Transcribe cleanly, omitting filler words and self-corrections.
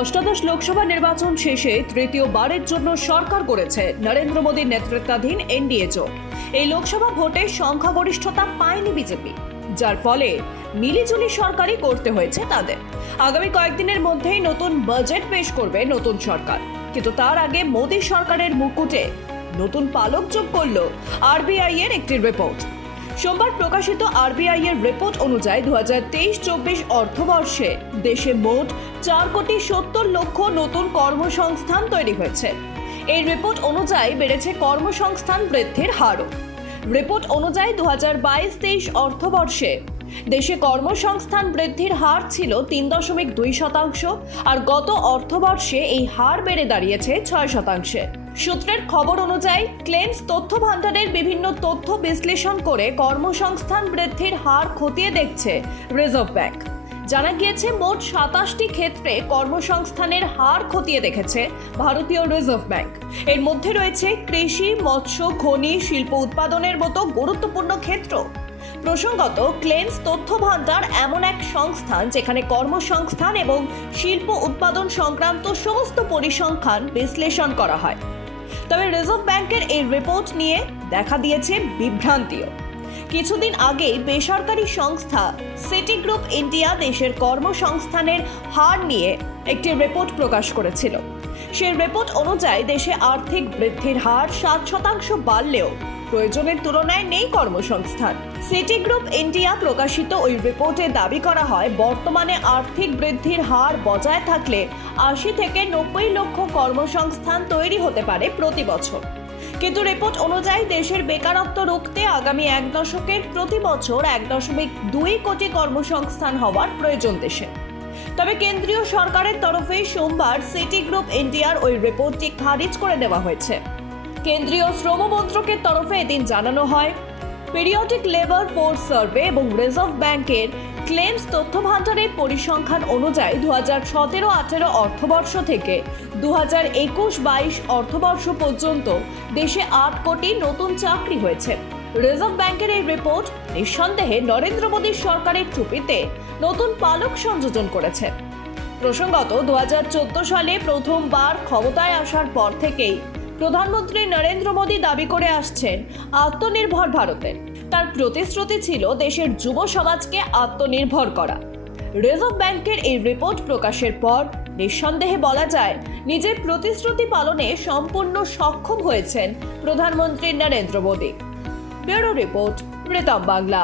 অষ্টাদশ লোকসভা নির্বাচন শেষে তৃতীয়বারের জন্য সরকার করেছে নরেন্দ্র মোদীর নেতৃত্বাধীন এনডিএ জোট। এই লোকসভা ভোটে সংখ্যাগরিষ্ঠতা পায়নি বিজেপি, যার ফলে মিলিজুলি সরকারই করতে হয়েছে তাদের। আগামী কয়েকদিনের মধ্যেই নতুন বাজেট পেশ করবে নতুন সরকার, কিন্তু তার আগে মোদী সরকারের মুকুটে নতুন পালক যোগ করল আরবিআই এর একটি রিপোর্ট। সোমবার প্রকাশিত আরবিআই এর রিপোর্ট অনুযায়ী 2023-24 অর্থবর্ষে দেশে মোট 4,70,00,000 নতুন কর্মসংস্থান তৈরি হয়েছে। এই রিপোর্ট অনুযায়ী বেড়েছে কর্মসংস্থান বৃদ্ধির হারও। রিপোর্ট অনুযায়ী 2022-23 অর্থবর্ষে দেশে কর্মসংস্থান বৃদ্ধির হার ছিল 3.2%, আর গত অর্থবর্ষে এই হার বেড়ে দাঁড়িয়েছে 6%। সূত্রের খবর অনুযায়ী ক্লেমস তথ্য ভান্ডারের বিভিন্ন তথ্য বিশ্লেষণ করে কর্মসংস্থান বৃদ্ধির হার খতিয়ে দেখছে রিজার্ভ ব্যাংক। জানা গিয়েছে মোট 27টি ক্ষেত্রে কর্মসংস্থানের হার খতিয়ে দেখেছে ভারতীয় রিজার্ভ ব্যাংক। এর মধ্যে রয়েছে কৃষি, মৎস্য, খনি, শিল্প উৎপাদনের মতো গুরুত্বপূর্ণ ক্ষেত্র। প্রসঙ্গত, ক্লেমস তথ্য ভান্ডার এমন এক সংস্থান যেখানে কর্মসংস্থান এবং শিল্প উৎপাদন সংক্রান্ত সমস্ত পরিসংখ্যান বিশ্লেষণ করা হয়। তবে রিজার্ভ ব্যাংকের এই রিপোর্ট নিয়ে দেখা দিয়েছে বিভ্রান্তিও। কিছুদিন আগে বেসরকারি সংস্থা সিটি গ্রুপ ইন্ডিয়া দেশের কর্মসংস্থানের হার নিয়ে একটি রিপোর্ট প্রকাশ করেছিল। সেই রিপোর্ট অনুযায়ী দেশে আর্থিক বৃদ্ধির হার 7% বাড়লেও প্রয়োজনের তুলনায় নেই কর্মসংস্থান। সিটি গ্রুপ ইন্ডিয়া প্রকাশিত ওই রিপোর্টে দাবি করা হয়, বর্তমানে আর্থিক বৃদ্ধির হার বজায় থাকলে 80 থেকে 90 লক্ষ কর্মসংস্থান তৈরি হতে পারে প্রতি বছর। কিন্তু রিপোর্ট অনুযায়ী দেশের বেকারত্ব রুখতে আগামী এক দশকের প্রতি বছর 1.2 কোটি কর্মসংস্থান হওয়ার প্রয়োজন দেশে। তবে কেন্দ্রীয় সরকারের তরফে সোমবার সিটি গ্রুপ ইন্ডিয়ার ওই রিপোর্টটি খারিজ করে দেওয়া হয়েছে। কেন্দ্রীয় শ্রম মন্ত্রকের তরফে এদিন জানানো হয়, পিরিয়ডিক লেবার ফোর্স সার্ভে এবং রিজার্ভ ব্যাংকের ক্লেমস তথ্য ভান্ডারের পরিসংখ্যান অনুযায়ী 2017-18 অর্থবর্ষ থেকে 2021-22 অর্থবর্ষ পর্যন্ত দেশে 8 কোটি নতুন চাকরি হয়েছে। রিজার্ভ ব্যাংকের এই রিপোর্ট নিঃসন্দেহে নরেন্দ্র মোদীর সরকারের টুপিতে নতুন পালক সংযোজন করেছে। প্রসঙ্গত, 2014 সালে প্রথমবার ক্ষমতায় আসার পর থেকেই প্রধানমন্ত্রী নরেন্দ্র মোদী দাবি করে আসছেন আত্মনির্ভর ভারতের। তার প্রতিশ্রুতি ছিল দেশের যুব সমাজকে আত্মনির্ভর করা। রিজার্ভ ব্যাংকের এই রিপোর্ট প্রকাশের পর নিঃসন্দেহে বলা যায়, নিজের প্রতিশ্রুতি পালনে সম্পূর্ণ সক্ষম হয়েছেন প্রধানমন্ত্রী নরেন্দ্র মোদী। Bureau report, Ritam Bangla.